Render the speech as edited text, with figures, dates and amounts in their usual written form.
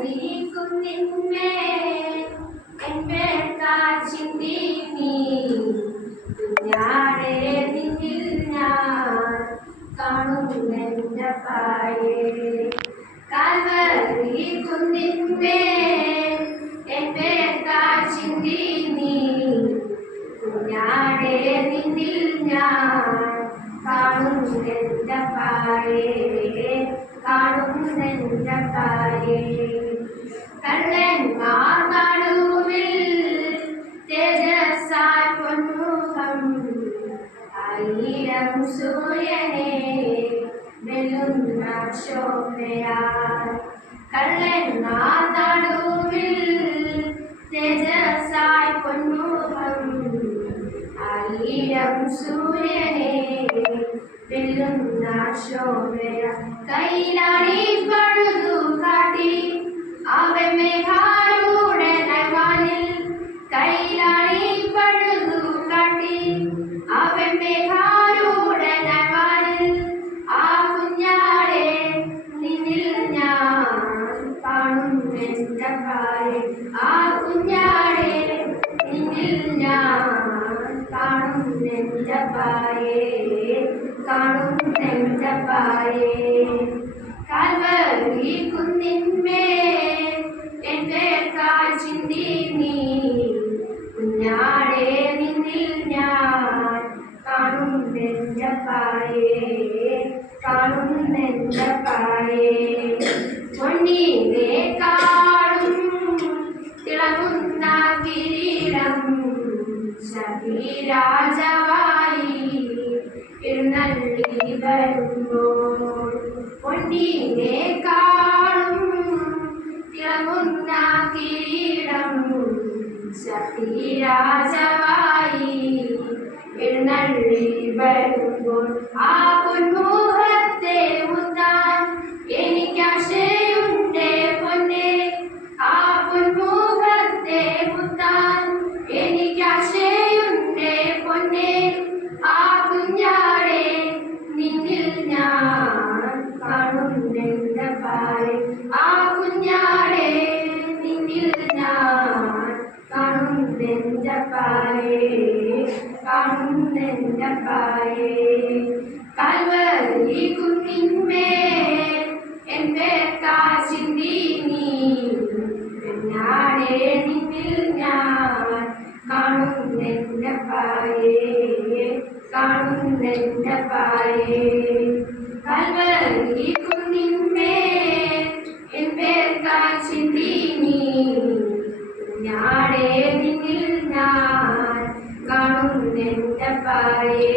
കുന്നിന്മേൽ എന്റെ കാച്ചിന്തി നീ കുഞ്ഞാടെ നിന്നിൽ ഞാൻ കാണുന്നെന്റെ പായേ കാൽവരി കുന്നിന്മേൽ എന്റെ കാച്ചിന്തി നീ കുഞ്ഞാടെ നിന്നിൽ ഞാൻ കാണുന്നെന്റെ പായേ കാണുന്നെന്റെ പായേ കള്ളന്മാർ നടുവിൽ തേജസ്സാൽ പൊന്മുഖം ആയിരം സൂര്യനെ വെല്ലുന്ന ശോഭയാൽ കള്ളന്മാർ നടുവിൽ തേജസ്സാൽ പൊന്മുഖം ആയിരം സൂര്യനെ വെല്ലുന്ന ശോഭയാൽ കൈലാണി പഴുതു കാട്ടി അവൻ മേഘാരുടെ നവാനിൽ കൈലാണി പഴുതു കാട്ടി അവൻ മേഘാരുടെ നവാനിൽ ആ കുഞ്ഞാടെ നിന്നിൽ ഞാൻ കാണുന്നെന്റെ പായേ ആ കുഞ്ഞാടെ നിന്നിൽ ഞാൻ കാണുന്നെന്റെ പായേ കാണുന്നെന്റെ പായേ കാൽവരി കുന്നിന്മേൽ എന്റെ കാച്ചിന്തി നീ കുഞ്ഞാടെ നിന്നിൽ ഞാൻ കാണുന്നെന്റെ പായേ കാണുന്നെന്റെ പായേ പൊന്നിനെ കാടും തിളങ്ങുന്ന കിരീടം ശബരിരാജാവായി എഴുന്നള്ളി വരുമ്പോൾ പൊന്നിനെ കാടും തിളങ്ങുന്ന കിരീടം ശബരിരാജാവായി എഴുന്നള്ളി വരുമ്പോൾ ആ പൊന്മുഖത്തെ മുത്താൻ എനിക്കാശയുണ്ടേ പൊന്നെ ആ പൊന്മുഖത്തെ മുത്താൻ എനിക്കാശയുണ്ടേ പൊന്നെ ആ കുഞ്ഞാടെ നിന്നിൽ ഞാൻ കാണുന്നെന്റെ പായേ ആ കുഞ്ഞാടെ നിന്നിൽ ഞാൻ കാണുന്നെന്റെ പായേ കാണുന്നെന്റെ പായേ കാൽവരി കുന്നിന്മേൽ എന്റെ കാച്ചിന്തി നീ കുഞ്ഞാടെ നിന്നിൽ ഞാൻ കാണുന്നെന്റെ പായേ കാണുന്നെന്റെ പായേ കാൽവരി കുന്നിന്മേൽ എന്റെ കാച്ചിന്തി നീ കുഞ്ഞാടെ നിന്നിൽ ഞാൻ കാണുന്നെന്റെ പായേ